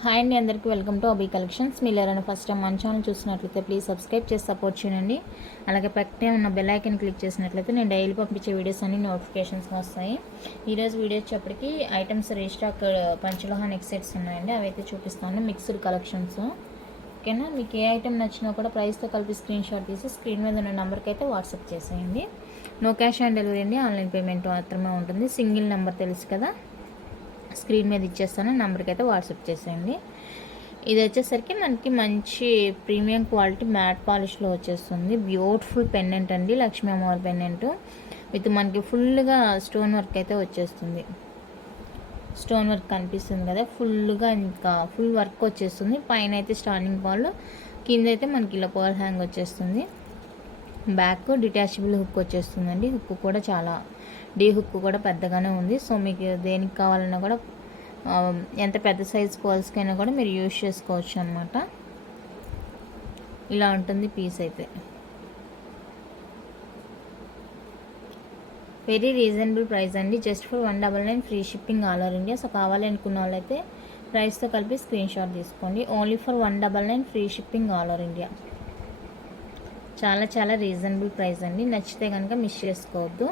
Hi అండి, అందరికీ welcome to అబీ collections. మీరు ఎవరైనా ఫస్ట్ టైం మన ఛానల్ చూసినట్లయితే ప్లీజ్ సబ్స్క్రైబ్ చేసి సపోర్ట్ చేయండి. అలాగే పక్కనే ఉన్న బెల్ ఐకాన్ క్లిక్ చేసినట్లయితే నేను డైలీ పంపించే వీడియోస్ అన్ని నోటిఫికేషన్స్గా వస్తాయి. ఈరోజు వీడియో వచ్చేప్పటికి ఐటమ్స్ రీస్టాక్ పంచలోహా నెక్ సెట్స్ ఉన్నాయండి, అవి అయితే చూపిస్తాను. Mixed collections. ఓకేనా, మీకు ఏ ఐటమ్ నచ్చినా కూడా ప్రైస్తో కలిపి స్క్రీన్ షాట్ తీసి స్క్రీన్ మీద ఉన్న నెంబర్కి అయితే వాట్సాప్ చేసేయండి. నో క్యాష్ ఆన్ డెలివరీ అండి, ఆన్లైన్ పేమెంట్ మాత్రమే ఉంటుంది. సింగిల్ నెంబర్ తెలుసు కదా, స్క్రీన్ మీద ఇచ్చేస్తాను, నెంబర్కి అయితే వాట్సాప్ చేసేయండి. ఇది వచ్చేసరికి మనకి మంచి ప్రీమియం క్వాలిటీ మ్యాట్ పాలిష్లో వచ్చేస్తుంది. బ్యూటిఫుల్ పెండెంట్ అండి, లక్ష్మీ అమ్మవారి పెండెంట్ విత్ మనకి ఫుల్గా స్టోన్ వర్క్ అయితే వచ్చేస్తుంది. స్టోన్ వర్క్ కనిపిస్తుంది కదా, ఫుల్గా ఇంకా ఫుల్ వర్క్ వచ్చేస్తుంది. పైన అయితే స్టార్టింగ్ పాల్, కింద అయితే మనకి ఇలా పర్ల్ హ్యాంగ్ వచ్చేస్తుంది. బ్యాక్ డిటాచబుల్ హుక్ వచ్చేస్తుందండి. హుక్ కూడా చాలా డీ హుక్ కూడా పెద్దగానే ఉంది. సో మీకు దేనికి కావాలన్నా కూడా ఎంత పెద్ద సైజ్ పర్ల్స్కైనా కూడా మీరు యూజ్ చేసుకోవచ్చు అనమాట. ఇలా ఉంటుంది పీస్ అయితే. వెరీ రీజనబుల్ ప్రైస్ అండి, just for 199 free shipping all over India. So కావాలి అనుకున్న వాళ్ళైతే ప్రైస్తో కలిపి స్క్రీన్ షాట్ తీసుకోండి. Only for 199 free shipping all over India. చాలా చాలా రీజనబుల్ ప్రైస్ అండి, నచ్చితే కనుక మిస్ చేసుకోవద్దు.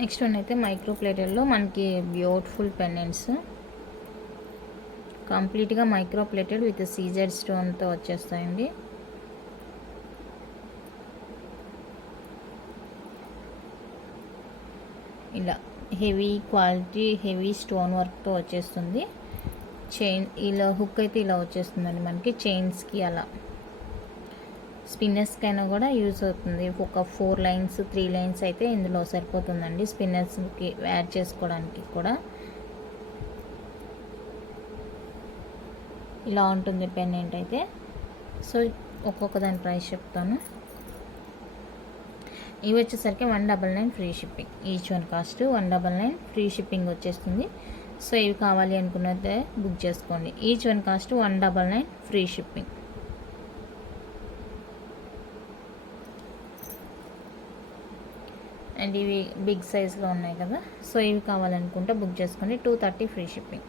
నెక్స్ట్ వన్ అయితే మైక్రో ప్లేటెడ్లో మనకి బ్యూటిఫుల్ పెండెంట్స్, కంప్లీట్గా మైక్రో ప్లేటెడ్ విత్ సీజెడ్ స్టోన్తో వచ్చేస్తాయండి. ఇలా హెవీ క్వాలిటీ హెవీ స్టోన్ వర్క్తో వచ్చేస్తుంది. చైన్ ఇలా హుక్ అయితే ఇలా వచ్చేస్తుందండి మనకి చైన్స్కి. అలా స్పిన్నర్స్కైనా కూడా యూజ్ అవుతుంది. ఒక 4 లైన్స్ 3 లైన్స్ అయితే ఇందులో సరిపోతుందండి, స్పిన్నర్స్కి యాడ్ చేసుకోవడానికి కూడా. ఇలా ఉంటుంది పెండెంట్ అయితే. సో ఒక్కొక్క దాని ప్రైస్ చెప్తాను. ఇవి వచ్చేసరికి 199 free shipping. Each one cost 199 free shipping వచ్చేస్తుంది. సో ఇవి కావాలి అనుకున్నదే బుక్ చేసుకోండి. Each one cost 199 free shipping. And ఇవి బిగ్ సైజ్లో ఉన్నాయి కదా, సో ఇవి కావాలనుకుంటే బుక్ చేసుకోండి. 230 ఫ్రీ షిప్పింగ్.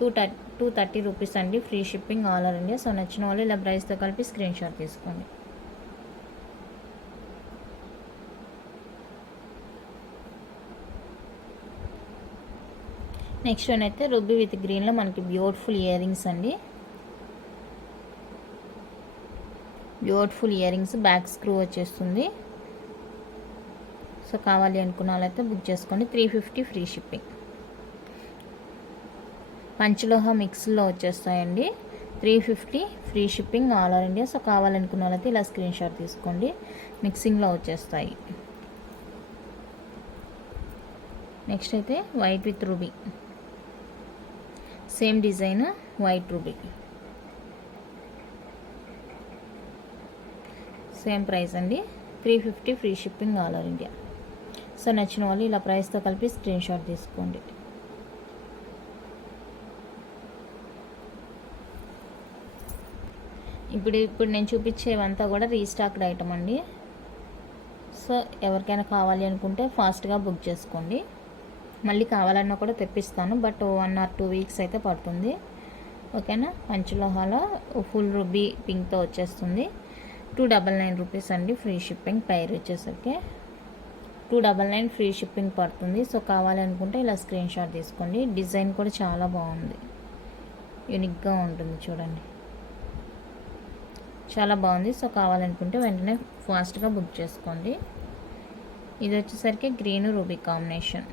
230 రూపీస్ అండి, free shipping all over India. So నచ్చిన వాళ్ళు ఇలా ప్రైస్తో కలిపి స్క్రీన్ షాట్ తీసుకోండి. నెక్స్ట్ వన్ అయితే రూబీ విత్ గ్రీన్లో మనకి బ్యూటిఫుల్ ఇయర్ రింగ్స్ అండి. Beautiful ear rings, back screw వచ్చేస్తుంది. సో కావాలి అనుకున్న వాళ్ళైతే బుక్ చేసుకోండి. 350 ఫ్రీ షిప్పింగ్. పంచలోహ మిక్స్లో వచ్చేస్తాయండి. 350 free shipping all over India. So కావాలనుకున్న వాళ్ళైతే ఇలా స్క్రీన్ షాట్ తీసుకోండి. మిక్సింగ్లో వచ్చేస్తాయి. నెక్స్ట్ అయితే white with ruby, same design white ruby, same price అండి. 350 free shipping all over India. So నచ్చిన వాళ్ళు ఇలా ప్రైస్తో కలిపి స్క్రీన్ షాట్ తీసుకోండి. ఇప్పుడు నేను చూపించేవంతా కూడా రీస్టాక్డ్ ఐటమ్ అండి. సో ఎవరికైనా కావాలి అనుకుంటే ఫాస్ట్గా బుక్ చేసుకోండి. మళ్ళీ కావాలన్నా కూడా తెప్పిస్తాను, బట్ 1 or 2 వీక్స్ అయితే పడుతుంది. ఓకేనా. పంచలోహాలో ఫుల్ రూబీ పింక్తో వచ్చేస్తుంది. 299 రూపీస్ అండి, ఫ్రీ షిప్పింగ్. పైర్ వచ్చేసరికి 299 ఫ్రీ షిప్పింగ్ పడుతుంది. సో కావాలనుకుంటే ఇలా స్క్రీన్ షాట్ తీసుకోండి. డిజైన్ కూడా చాలా బాగుంది, యూనిక్గా ఉంటుంది చూడండి, చాలా బాగుంది. సో కావాలనుకుంటే వెంటనే ఫాస్ట్గా బుక్ చేసుకోండి. ఇది వచ్చేసరికి green ruby combination,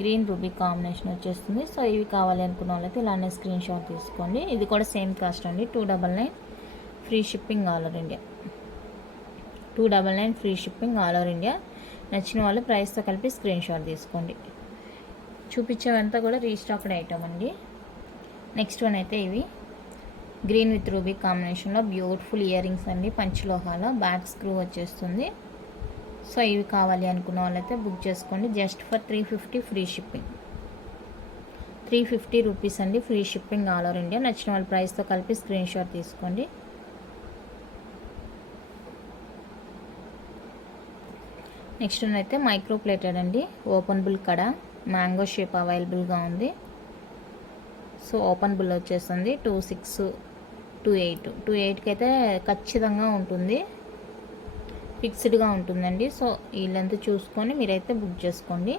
green ruby combination వచ్చేస్తుంది. సో ఇవి కావాలి అనుకున్న వాళ్ళైతే ఇలానే స్క్రీన్ షాట్ తీసుకోండి. ఇది కూడా సేమ్ కాస్ట్ అండి, 299 free shipping all over India. 299 free shipping all over India. నచ్చిన వాళ్ళు ప్రైస్తో కలిపి స్క్రీన్ షాట్ తీసుకోండి. చూపించేవంతా కూడా రీస్టాక్డ్ ఐటమ్ అండి. నెక్స్ట్ వన్ అయితే ఇవి గ్రీన్ విత్ రూబీ కాంబినేషన్లో బ్యూటిఫుల్ ఇయర్ రింగ్స్ అండి, పంచలోహాల. బ్యాక్ స్క్రూ వచ్చేస్తుంది. సో ఇవి కావాలి అనుకున్న వాళ్ళైతే బుక్ చేసుకోండి. Just for 350 free shipping. 350 rupees అండి, free shipping all over India. నచ్చిన వాళ్ళ ప్రైస్తో కలిపి స్క్రీన్ షాట్ తీసుకోండి. నెక్స్ట్ అయితే మైక్రో ప్లేటెడ్ అండి, ఓపెనబుల్ కడ, మ్యాంగో షేప్ అవైలబుల్గా ఉంది. సో ఓపెనబుల్ వచ్చేస్తుంది 26, 28, 28కి అయితే ఖచ్చితంగా ఉంటుంది, ఫిక్స్డ్గా ఉంటుందండి. సో ఈ లెంత్ చూసుకొని మీరైతే బుక్ చేసుకోండి.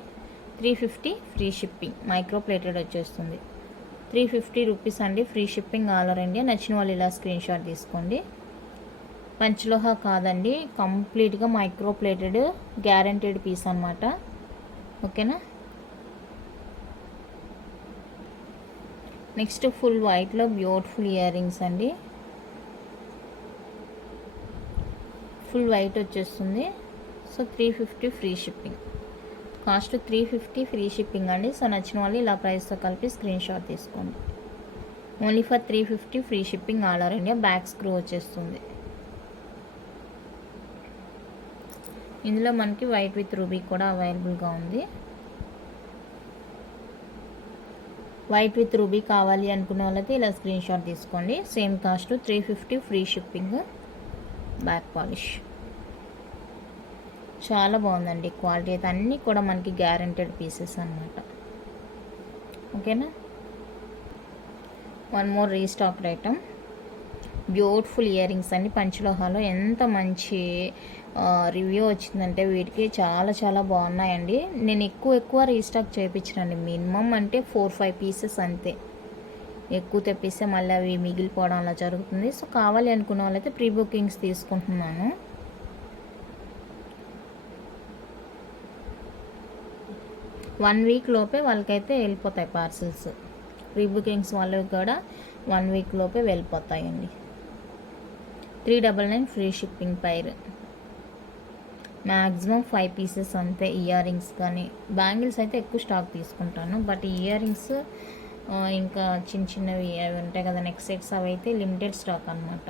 350 ఫ్రీ షిప్పింగ్, మైక్రో ప్లేటెడ్ వచ్చేస్తుంది. 350 రూపీస్ అండి, free shipping all over India. నచ్చిన వాళ్ళు ఇలా స్క్రీన్ షాట్ తీసుకోండి. పంచలోహ కాదండి, కంప్లీట్గా మైక్రో ప్లేటెడ్ గ్యారంటీడ్ పీస్ అనమాట. ఓకేనా. నెక్స్ట్ ఫుల్ వైట్లో బ్యూటిఫుల్ ఇయర్ రింగ్స్ అండి, ఫుల్ వైట్ వచ్చేస్తుంది. So 350 free shipping, cost 350 free shipping అండి. సో నచ్చిన వాళ్ళు ఇలా ప్రైస్తో కలిపి స్క్రీన్ షాట్ తీసుకోండి. Only for 350 free shipping all over India. Back screw వచ్చేస్తుంది. ఇందులో మనకి వైట్ విత్ రూబీ కూడా అవైలబుల్గా ఉంది. వైట్ విత్ రూబీ కావాలి అనుకున్న వాళ్ళైతే ఇలా స్క్రీన్ షాట్ తీసుకోండి. Same cost 350 free shipping. Back polish చాలా బాగుందండి, క్వాలిటీ అయితే అన్నీ కూడా మనకి గ్యారంటెడ్ పీసెస్ అన్నమాట. ఓకేనా. One more restocked item, beautiful earrings అండి, పంచలోహాలో. ఎంత మంచి రివ్యూ వచ్చిందంటే వీటికి చాలా చాలా బాగున్నాయండి. నేను ఎక్కువ రీస్టాక్ చేయించానండి, మినిమం అంటే 4-5 పీసెస్ అంతే. ఎక్కువ తెప్పిస్తే మళ్ళీ అవి మిగిలిపోవడం అలా జరుగుతుంది. సో కావాలి అనుకున్న వాళ్ళైతే ప్రీ బుకింగ్స్ తీసుకుంటున్నాను. వన్ వీక్ లోపే వాళ్ళకైతే వెళ్ళిపోతాయి పార్సిల్స్. ప్రీ బుకింగ్స్ వాళ్ళకి కూడా 1 వీక్ లోపే వెళ్ళిపోతాయండి. 399 ఫ్రీ షిప్పింగ్ పైర్. మ్యాక్సిమం 5 పీసెస్ అంతే. ఇయర్ రింగ్స్ కానీ బ్యాంగిల్స్ అయితే ఎక్కువ స్టాక్ తీసుకుంటాను, బట్ ఇయర్ రింగ్స్ ఇంకా చిన్నవి అవి ఉంటాయి కదా నెక్ సెట్స్, అవి అయితే లిమిటెడ్ స్టాక్ అనమాట.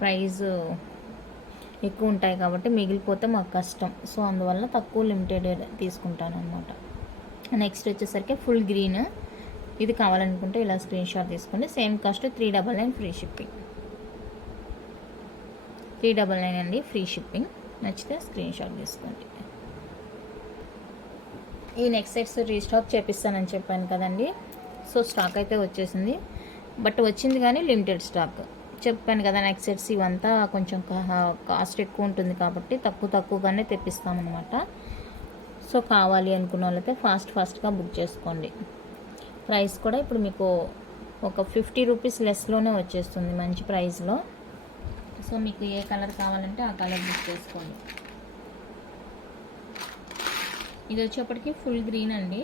ప్రైస్ ఎక్కువ ఉంటాయి కాబట్టి మిగిలిపోతే మాకు కష్టం. సో అందువల్ల తక్కువ లిమిటెడ్ తీసుకుంటాను అనమాట. నెక్స్ట్ వచ్చేసరికి ఫుల్ గ్రీన్, ఇది కావాలనుకుంటే ఇలా స్క్రీన్ షాట్ తీసుకోండి. Same cost 399 free shipping. 399 అండి, ఫ్రీ షిప్పింగ్. నచ్చితే స్క్రీన్ షాట్ తీసుకోండి. ఈ నెక్స్ట్ సెట్స్ రీస్టాక్ చేపిస్తానని చెప్పాను కదండి. సో స్టాక్ అయితే వచ్చేసింది, బట్ వచ్చింది కానీ లిమిటెడ్ స్టాక్. చెప్పాను కదా నెక్స్ట్ సెట్స్ ఇవంతా కొంచెం కాస్ట్ ఎక్కువ ఉంటుంది కాబట్టి తక్కువగానే తెప్పిస్తామన్నమాట. సో కావాలి అనుకున్న వాళ్ళైతే ఫాస్ట్గా బుక్ చేసుకోండి. ప్రైస్ కూడా ఇప్పుడు మీకు ఒక 50 రూపీస్ లెస్లోనే వచ్చేస్తుంది, మంచి ప్రైస్లో. సో మీకు ఏ కలర్ కావాలంటే ఆ కలర్ బుక్ చేసుకోండి. ఇది వచ్చేప్పటికి ఫుల్ గ్రీన్ అండి.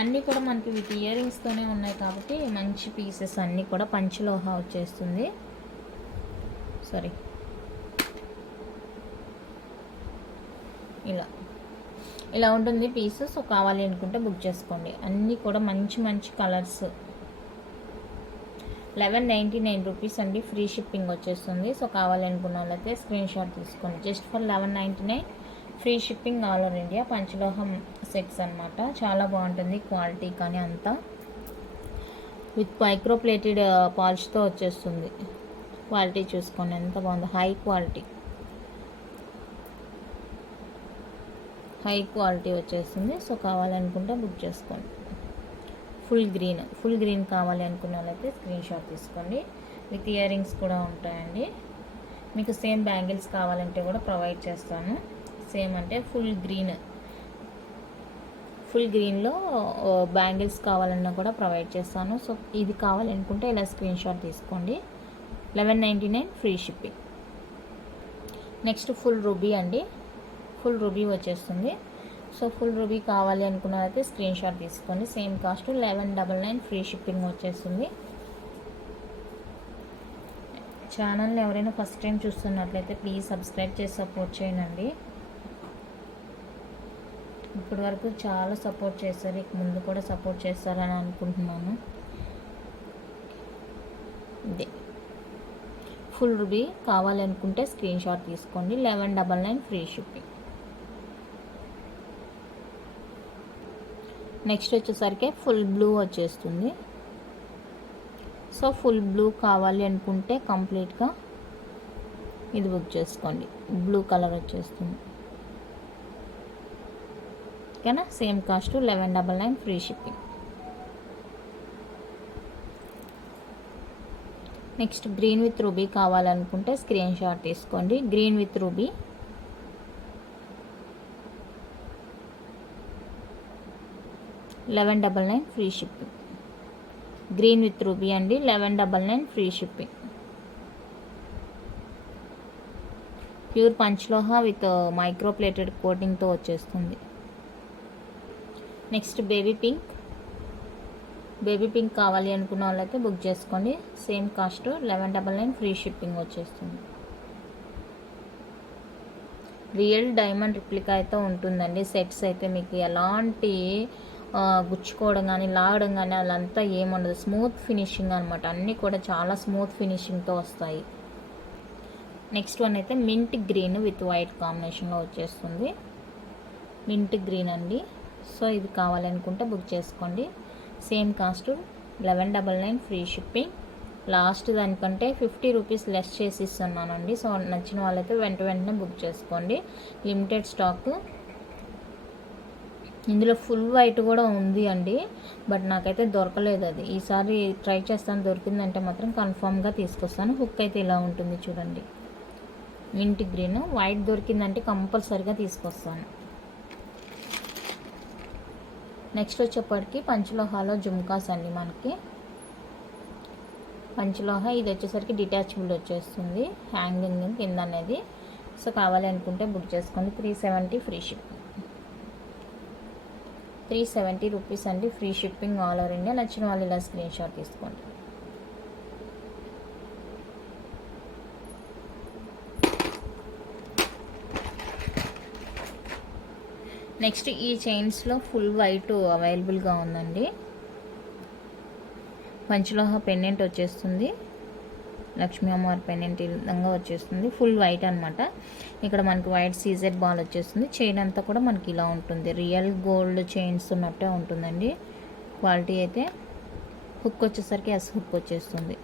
అన్నీ కూడా మనకి విత్ ఇయర్ రింగ్స్తోనే ఉన్నాయి కాబట్టి మంచి పీసెస్ అన్నీ కూడా పంచలోహ వచ్చేస్తుంది. సారీ, ఇలా ఉంటుంది పీస్. సో కావాలి అనుకుంటే బుక్ చేసుకోండి. అన్నీ కూడా మంచి కలర్స్. 1199 రూపీస్ అండి, ఫ్రీ షిప్పింగ్ వచ్చేస్తుంది. సో కావాలనుకున్న వాళ్ళైతే స్క్రీన్ షాట్ తీసుకోండి. Just for 1199 free shipping all over India. పంచలోహం సెట్స్ అనమాట, చాలా బాగుంటుంది క్వాలిటీ కానీ అంతా. విత్ మైక్రో ప్లేటెడ్ పాలిష్తో వచ్చేస్తుంది. క్వాలిటీ చూసుకోండి ఎంత బాగుందో, హై క్వాలిటీ వచ్చేస్తుంది. సో కావాలనుకుంటే బుక్ చేసుకోండి. ఫుల్ గ్రీన్ కావాలి అనుకున్న వాళ్ళైతే స్క్రీన్ షాట్ తీసుకోండి. విత్ ఇయర్ రింగ్స్ కూడా ఉంటాయండి. మీకు సేమ్ బ్యాంగిల్స్ కావాలంటే కూడా ప్రొవైడ్ చేస్తాను. సేమ్ అంటే ఫుల్ గ్రీన్లో బ్యాంగిల్స్ కావాలన్నా కూడా ప్రొవైడ్ చేస్తాను. సో ఇది కావాలనుకుంటే ఇలా స్క్రీన్ షాట్ తీసుకోండి. 1199 free shipping. Next full ruby అండి, ఫుల్ రూబీ వచ్చేస్తుంది. సో ఫుల్ రూబీ కావాలి అనుకున్నారైతే స్క్రీన్ షాట్ తీసుకోండి. సేమ్ కాస్ట్ 1199 ఫ్రీ షిప్పింగ్ వచ్చేస్తుంది. ఛానల్ని ఎవరైనా ఫస్ట్ టైం చూస్తున్నట్లయితే ప్లీజ్ సబ్స్క్రైబ్ చేసి సపోర్ట్ చేయండి. ఇప్పటి వరకు చాలా సపోర్ట్ చేశారు, ఇక ముందు కూడా సపోర్ట్ చేస్తారని అనుకుంటున్నాను. ఇదే ఫుల్ రూబీ కావాలనుకుంటే స్క్రీన్ షాట్ తీసుకోండి. 1199 ఫ్రీ షిప్పింగ్. నెక్స్ట్ వచ్చేసరికి ఫుల్ బ్లూ వచ్చేస్తుంది. సో ఫుల్ బ్లూ కావాలి అనుకుంటే కంప్లీట్గా ఇది బుక్ చేసుకోండి. బ్లూ కలర్ వచ్చేస్తుంది. ఓకేనా. Same cost 1199 free shipping. Next green with ruby కావాలనుకుంటే స్క్రీన్ షాట్ తీసుకోండి. Green with ruby 1199 free shipping. Green with ruby అండి 1199 ఫ్రీ షిప్పింగ్. ప్యూర్ పంచలోహ విత్ మైక్రో ప్లేటెడ్ కోటింగ్తో వచ్చేస్తుంది. నెక్స్ట్ బేబీ పింక్ కావాలి అనుకున్న వాళ్ళైతే బుక్ చేసుకోండి. సేమ్ కాస్ట్ 1199 ఫ్రీ షిప్పింగ్ వచ్చేస్తుంది. రియల్ డైమండ్ రిప్లికా అయితే ఉంటుందండి. సెట్స్ అయితే మీకు ఎలాంటి గుచ్చుకోవడం కానీ లాగడం కానీ అదంతా ఏముండదు. స్మూత్ ఫినిషింగ్ అనమాట. అన్నీ కూడా చాలా స్మూత్ ఫినిషింగ్తో వస్తాయి. నెక్స్ట్ వన్ అయితే మింట్ గ్రీన్ విత్ వైట్ కాంబినేషన్లో వచ్చేస్తుంది. మింట్ గ్రీన్ అండి. సో ఇది కావాలనుకుంటే బుక్ చేసుకోండి. Same cost 1199 free shipping. Last దానికంటే 50 రూపీస్ లెస్ చేసి ఇస్తున్నానండి. సో నచ్చిన వాళ్ళైతే వెంటనే బుక్ చేసుకోండి. Limited stock. ఇందులో ఫుల్ వైట్ కూడా ఉంది అండి, బట్ నాకైతే దొరకలేదు అది. ఈసారి ట్రై చేస్తాను, దొరికిందంటే మాత్రం కన్ఫామ్గా తీసుకొస్తాను. హుక్ అయితే ఇలా ఉంటుంది చూడండి. Mint green. వైట్ దొరికిందంటే కంపల్సరీగా తీసుకొస్తాను. నెక్స్ట్ వచ్చేప్పటికి పంచలోహాలో జుమ్కాస్ అండి. మనకి పంచలోహ ఇది వచ్చేసరికి డిటాచబుల్ వచ్చేస్తుంది. హ్యాంగింగ్ కింద అనేది. సో కావాలి అనుకుంటే బుక్ చేసుకోండి. 370 ఫ్రీ షిప్పింగ్. 370 రూపీస్ అండి free shipping all over India. నచ్చిన వాళ్ళు ఇలా స్క్రీన్ షాట్ తీసుకోండి. నెక్స్ట్ ఈ చైన్స్లో ఫుల్ వైట్ అవైలబుల్గా ఉందండి. పంచలోహ పెండెంట్ వచ్చేస్తుంది. లక్ష్మీ అమ్మవారి పెండెంట్ ఈ విధంగా వచ్చేస్తుంది. ఫుల్ వైట్ అనమాట. ఇక్కడ మనకి వైట్ సీజెడ్ బాల్ వచ్చేస్తుంది. చైన్ అంతా కూడా మనకి ఇలా ఉంటుంది. రియల్ గోల్డ్ చైన్స్ ఉన్నట్టే ఉంటుందండి. క్వాలిటీ అయితే. హుక్ వచ్చేసరికి హుక్ వచ్చేస్తుంది.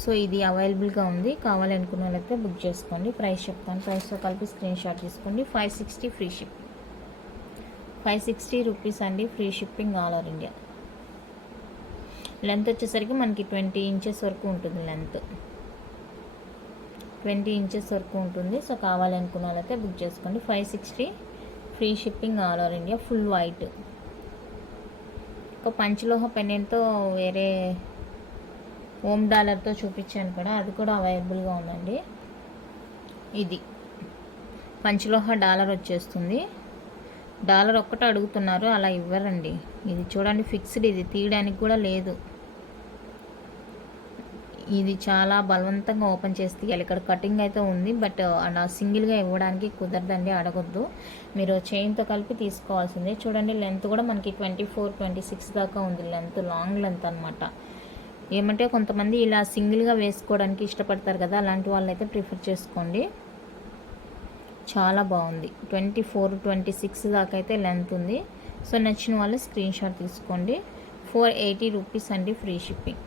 సో ఇది అవైలబుల్గా ఉంది. కావాలనుకున్న వాళ్ళైతే బుక్ చేసుకోండి. ప్రైస్ చెప్తాను. ప్రైస్తో కలిపి స్క్రీన్ షాట్ తీసుకోండి. 560 ఫ్రీ షిప్పింగ్. 560 రూపీస్ అండి free shipping all over India. Length వచ్చేసరికి మనకి 20 ఇంచెస్ వరకు ఉంటుంది. లెంత్ 20 ఇంచెస్ వరకు ఉంటుంది. సో కావాలనుకున్న వాళ్ళైతే బుక్ చేసుకోండి. 560 free shipping all over India. Full white. ఒక పంచలోహ పెండెంట్తో వేరే ఓమ్ డాలర్తో చూపించాను కూడా, అది కూడా అవైలబుల్గా ఉందండి. ఇది పంచలోహ డాలర్ వచ్చేస్తుంది. డాలర్ ఒక్కటే అడుగుతున్నారు, అలా ఇవ్వరండి. ఇది చూడండి ఫిక్స్డ్. ఇది తీయడానికి కూడా లేదు. ఇది చాలా బలవంతంగా ఓపెన్ చేసి తీయాలి. ఇక్కడ కటింగ్ అయితే ఉంది, బట్ అలా సింగిల్గా ఇవ్వడానికి కుదరదండి. అడగొద్దు. మీరు చైన్తో కలిపి తీసుకోవాల్సిందే. చూడండి లెంత్ కూడా మనకి 24-26 దాకా ఉంది. లెంత్ లాంగ్ లెంత్ అనమాట. ఏమంటే కొంతమంది ఇలా సింగిల్గా వేసుకోవడానికి ఇష్టపడతారు కదా, అలాంటి వాళ్ళైతే ప్రిఫర్ చేసుకోండి. చాలా బాగుంది. 24-26 దాకా అయితే లెంత్ ఉంది. సో నచ్చిన వాళ్ళు స్క్రీన్ షాట్ తీసుకోండి. 480 రూపీస్ అండి free shipping.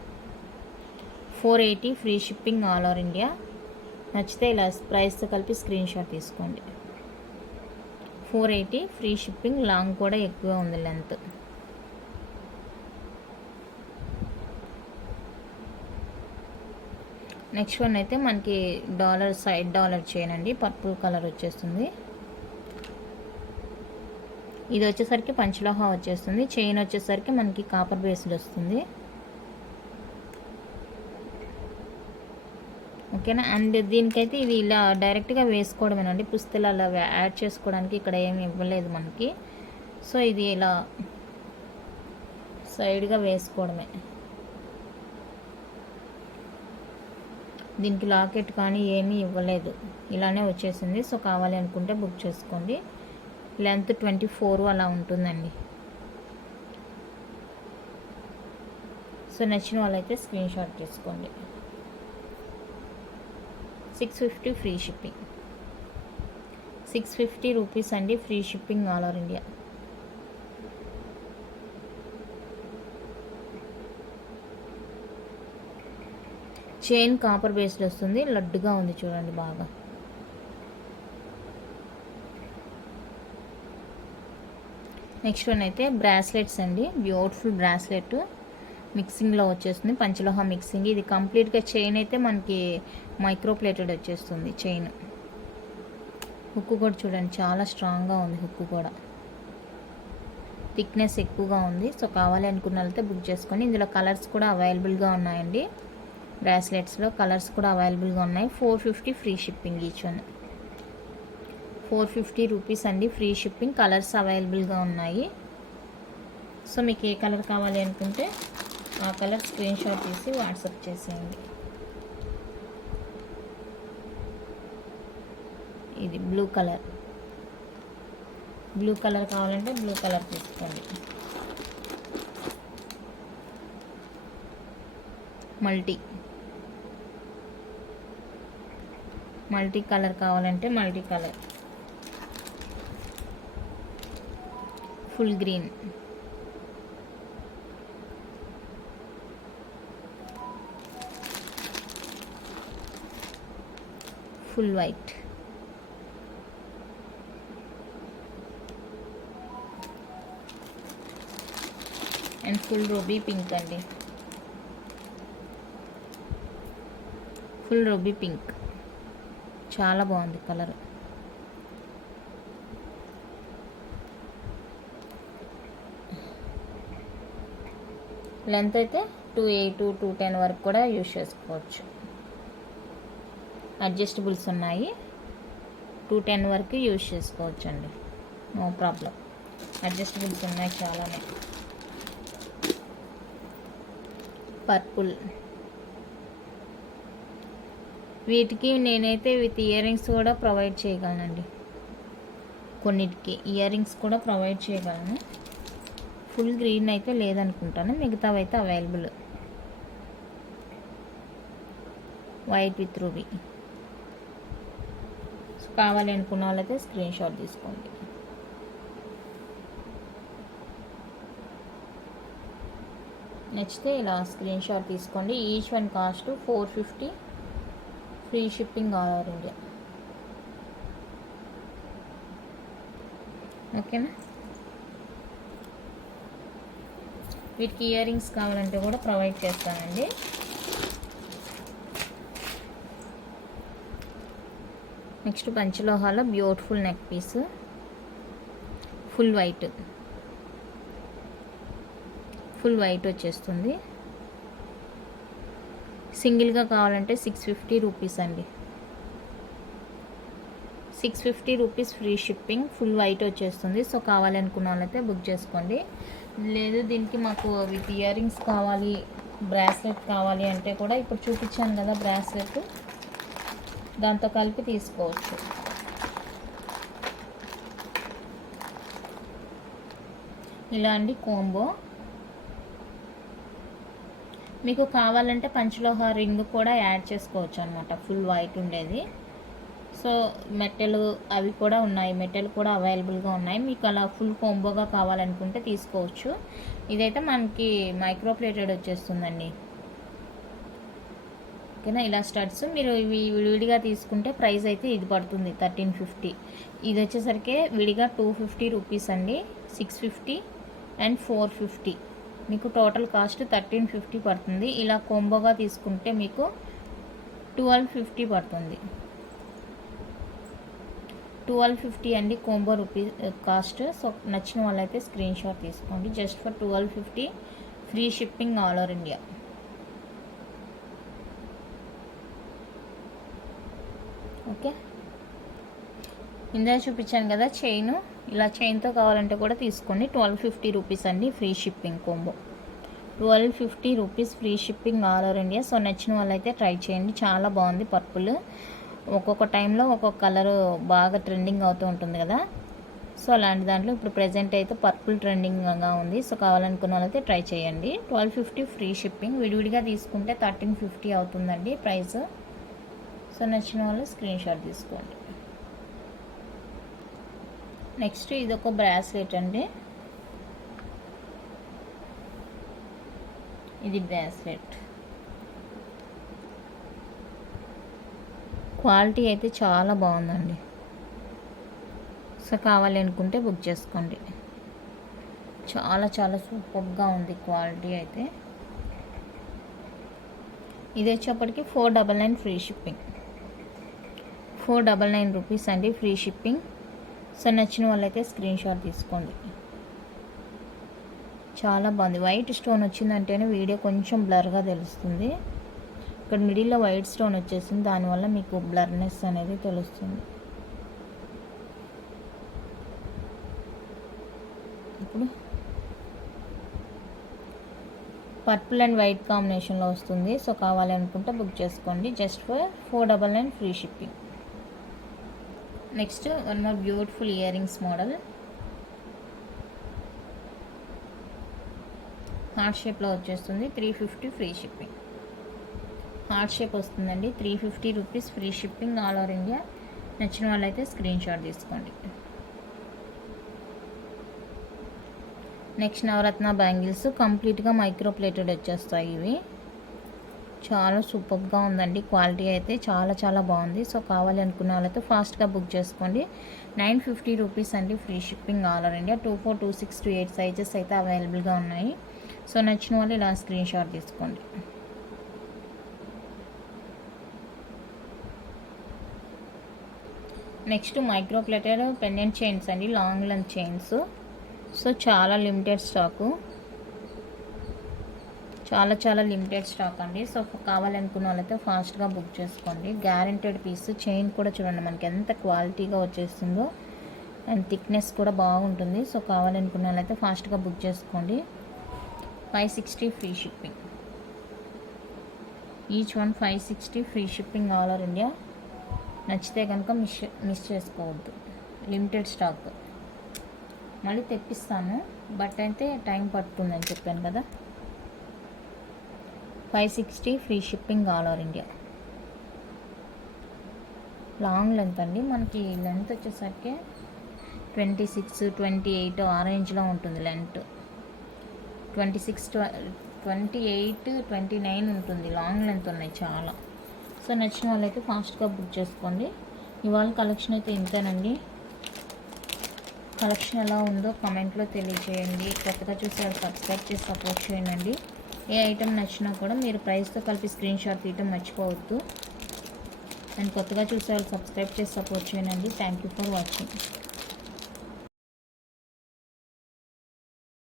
480 free shipping all over India. నచ్చితే ఇలా ప్రైస్తో కలిపి స్క్రీన్ షాట్ తీసుకోండి. 480 ఫ్రీ షిప్పింగ్. లాంగ్ కూడా ఎక్కువ ఉంది లెంత్. నెక్స్ట్ వన్ అయితే మనకి డాలర్ సైడ్ డాలర్ చైన్ అండి. పర్పుల్ కలర్ వచ్చేస్తుంది. ఇది వచ్చేసరికి పంచలోహ వచ్చేస్తుంది. చైన్ వచ్చేసరికి మనకి కాపర్ బేస్డ్ వస్తుంది. ఓకేనా. అండ్ దీనికైతే ఇది ఇలా డైరెక్ట్గా వేసుకోవడమేనండి. పుస్తలు అలా యాడ్ చేసుకోవడానికి ఇక్కడ ఏమి ఇవ్వలేదు మనకి. సో ఇది ఇలా సైడ్గా వేసుకోవడమే. దీనికి లాకెట్ కానీ ఏమీ ఇవ్వలేదు, ఇలానే వచ్చేసింది. సో కావాలి అనుకుంటే బుక్ చేసుకోండి. లెంత్ 24 అలా ఉంటుందండి. సో నచ్చిన వాళ్ళైతే స్క్రీన్ షాట్ తీసుకోండి. 650 ఫ్రీ షిప్పింగ్. 650 రూపీస్ అండి free shipping all over India. Chain copper based వస్తుంది. లడ్డుగా ఉంది చూడండి బాగా. నెక్స్ట్ వన్ అయితే బ్రాస్లెట్స్ అండి. బ్యూటిఫుల్ బ్రాస్లెట్ మిక్సింగ్లో వచ్చేస్తుంది, పంచలోహ మిక్సింగ్. ఇది కంప్లీట్గా చైన్ అయితే మనకి మైక్రో ప్లేటెడ్ వచ్చేస్తుంది చైన్. హుక్ కూడా చూడండి చాలా స్ట్రాంగ్గా ఉంది, హుక్ కూడా థిక్నెస్ ఎక్కువగా ఉంది. సో కావాలి అనుకున్న వాళ్ళైతే బుక్ చేసుకొని, ఇందులో కలర్స్ కూడా అవైలబుల్గా ఉన్నాయండి. బ్రాస్లెట్స్లో కలర్స్ కూడా అవైలబుల్గా ఉన్నాయి. 450 free shipping each one. 450 rupees అండి ఫ్రీ షిప్పింగ్. కలర్స్ అవైలబుల్గా ఉన్నాయి. సో మీకు ఏ కలర్ కావాలి అనుకుంటే ఆ కలర్ స్క్రీన్ షాట్ తీసి వాట్సాప్ చేసేయండి. ఇది బ్లూ కలర్. బ్లూ కలర్ కావాలంటే బ్లూ కలర్ తీసుకోండి. మల్టీ కలర్ కావాలంటే multi colour. Full green, full white, and full ruby pink అండి. ఫుల్ రూబీ పింక్ చాలా బాగుంది కలర్. లెంత్ అయితే 2.8 2.10 వరకు కూడా యూజ్ చేసుకోవచ్చు. అడ్జస్టబుల్స్ ఉన్నాయి, 2.10 వరకు యూజ్ చేసుకోవచ్చు అండి, నో ప్రాబ్లం. అడ్జస్టబుల్స్ ఉన్నాయి చాలానే. పర్పుల్, వీటికి నేనైతే విత్ ఇయర్ రింగ్స్ కూడా ప్రొవైడ్ చేయగలనండి. కొన్నిటికి ఇయర్ రింగ్స్ కూడా ప్రొవైడ్ చేయగలను. ఫుల్ గ్రీన్ అయితే లేదనుకుంటాను, మిగతావి అయితే అవైలబుల్. White with ruby. కావాలి అనుకున్న వాళ్ళైతే స్క్రీన్ షాట్ తీసుకోండి. నచ్చితే ఇలా స్క్రీన్ షాట్ తీసుకోండి. Each one cost 450 free shipping all over India. ఓకేనా? వీటికి ఇయర్ రింగ్స్ కావాలంటే కూడా ప్రొవైడ్ చేస్తానండి. నెక్స్ట్ పంచలోహాల beautiful neck piece, full white వచ్చేస్తుంది. సింగిల్గా కావాలంటే 650 రూపీస్ అండి. 650 rupees free shipping. Full white వచ్చేస్తుంది. సో కావాలనుకున్న వాళ్ళైతే బుక్ చేసుకోండి. లేదు దీనికి మాకు విత్ ఇయర్ రింగ్స్ కావాలి, బ్రాస్లెట్ కావాలి అంటే కూడా ఇప్పుడు చూపించాను కదా బ్రాస్లెట్, దాంతో కలిపి తీసుకోవచ్చు. ఇలా అండి కోంబో. మీకు కావాలంటే పంచలోహ రింగ్ కూడా యాడ్ చేసుకోవచ్చు అనమాట, ఫుల్ వైట్ ఉండేది. సో మెటల్ అవి కూడా ఉన్నాయి, మెటల్ కూడా అవైలబుల్గా ఉన్నాయి. మీకు అలా ఫుల్ కోంబోగా కావాలనుకుంటే తీసుకోవచ్చు. ఇదైతే మనకి మైక్రో ప్లేటెడ్ వచ్చేస్తుందండి. ఓకేనా? ఇలా స్టడ్స్ మీరు ఇవి విడిగా తీసుకుంటే ప్రైస్ అయితే ఇది పడుతుంది 1350. ఇది వచ్చేసరికి విడిగా 250 రూపీస్ అండి. 650 అండ్ 450 మీకు టోటల్ కాస్ట్ 1350 పడుతుంది. ఇలా కోంబోగా తీసుకుంటే మీకు 1250 పడుతుంది. 1250 అండి కోంబో రూపీస్ కాస్ట్. సో నచ్చిన వాళ్ళైతే స్క్రీన్ షాట్ తీసుకోండి. Just for 1250 free shipping all over India. Okay, ఇందా చూపించాను కదా చైన్, ఇలా చైన్తో కావాలంటే కూడా తీసుకోండి. 1250 రూపీస్ అండి free shipping combo. 1250 rupees free shipping all over India. So నచ్చిన వాళ్ళైతే ట్రై చేయండి, చాలా బాగుంది. పర్పుల్ ఒక్కొక్క టైంలో ఒక్కొక్క కలర్ బాగా ట్రెండింగ్ అవుతూ ఉంటుంది కదా. సో అలాంటి దాంట్లో ఇప్పుడు ప్రజెంట్ అయితే పర్పుల్ ట్రెండింగ్గా ఉంది. సో కావాలనుకున్న వాళ్ళైతే ట్రై చేయండి. 1250 ఫ్రీ షిప్పింగ్. విడివిడిగా తీసుకుంటే 1350 అవుతుందండి ప్రైస్. సో నచ్చిన వాళ్ళు స్క్రీన్ షాట్ తీసుకోండి. నెక్స్ట్ ఇది ఒక బ్రాస్లెట్ అండి. ఇది బ్రాస్లెట్ క్వాలిటీ అయితే చాలా బాగుందండి. సో కావాలి అనుకుంటే బుక్ చేసుకోండి. చాలా చాలా సూపర్గా ఉంది క్వాలిటీ అయితే. ఇది వచ్చేప్పటికి 499 ఫ్రీ షిప్పింగ్. 499 రూపీస్ అండి ఫ్రీ షిప్పింగ్. సో నచ్చిన వాళ్ళైతే స్క్రీన్ షాట్ తీసుకోండి. చాలా బాగుంది. వైట్ స్టోన్ వచ్చిందంటేనే వీడియో కొంచెం బ్లర్గా తెలుస్తుంది. ఇక్కడ మిడిల్లో వైట్ స్టోన్ వచ్చేసింది, దానివల్ల మీకు బ్లర్నెస్ అనేది తెలుస్తుంది. ఇప్పుడు పర్పుల్ అండ్ వైట్ కాంబినేషన్లో వస్తుంది. సో కావాలి అనుకుంటే బుక్ చేసుకోండి. Just for 499 free shipping. Next one more beautiful ear rings model. Heart షేప్లో వచ్చేస్తుంది. 350 ఫ్రీ షిప్పింగ్. హార్ట్ షేప్ వస్తుందండి. 350 rupees free shipping all over India. నచ్చిన వాళ్ళైతే స్క్రీన్ షాట్ తీసుకోండి. నెక్స్ట్ నవరత్న బ్యాంగిల్స్ కంప్లీట్గా మైక్రో ప్లేటెడ్ వచ్చేస్తాయి. ఇవి చాలా సూపర్గా ఉందండి. క్వాలిటీ అయితే చాలా చాలా బాగుంది. సో కావాలి అనుకున్న వాళ్ళతో ఫాస్ట్గా బుక్ చేసుకోండి. 950 రూపీస్ అండి free shipping all over India. 24, 26, 28 sizes అయితే అవైలబుల్గా ఉన్నాయి. సో నచ్చిన వాళ్ళు ఇలా స్క్రీన్ షాట్ తీసుకోండి. Next micro plated pendant chains అండి, లాంగ్ లెంత్ చైన్స్. సో చాలా లిమిటెడ్ స్టాకు, చాలా చాలా లిమిటెడ్ స్టాక్ అండి. సో కావాలనుకున్న వాళ్ళైతే ఫాస్ట్గా బుక్ చేసుకోండి. Guaranteed piece. చైన్ కూడా చూడండి మనకి ఎంత క్వాలిటీగా వచ్చేస్తుందో, అండ్ థిక్నెస్ కూడా బాగుంటుంది. సో కావాలనుకున్న వాళ్ళైతే ఫాస్ట్గా బుక్ చేసుకోండి. 560 free shipping. Each one 560 free shipping all over India. నచ్చితే కనుక మిస్ చేసుకోవద్దు. Limited stock. మళ్ళీ తెప్పిస్తాను, బట్ అయితే టైం పడుతుందని చెప్పాను కదా. 560 free shipping all over India. Long length అండి. మనకి లెంత్ వచ్చేసరికి 26, 28 ఆ రేంజ్లో ఉంటుంది లెంత్. 26, 28, 29 ఉంటుంది. లాంగ్ లెంత్ ఉన్నాయి చాలా. సో నచ్చిన వాళ్ళైతే ఫాస్ట్గా బుక్ చేసుకోండి. ఇవాళ కలెక్షన్ అయితే ఇంతేనండి. కలెక్షన్ ఎలా ఉందో కామెంట్లో తెలియజేయండి. కొత్తగా చూసేవాళ్ళు సబ్స్క్రైబ్ చేసి సపోర్ట్ చేయండి. ఏ ఐటెం నచ్చినా కూడా మీరు ప్రైస్తో కలిపి స్క్రీన్ షాట్ తీయటం మర్చిపోవద్దు. అండ్ కొత్తగా చూసేవాళ్ళు సబ్స్క్రైబ్ చేసి సపోర్ట్ చేయండి. Thank you for watching.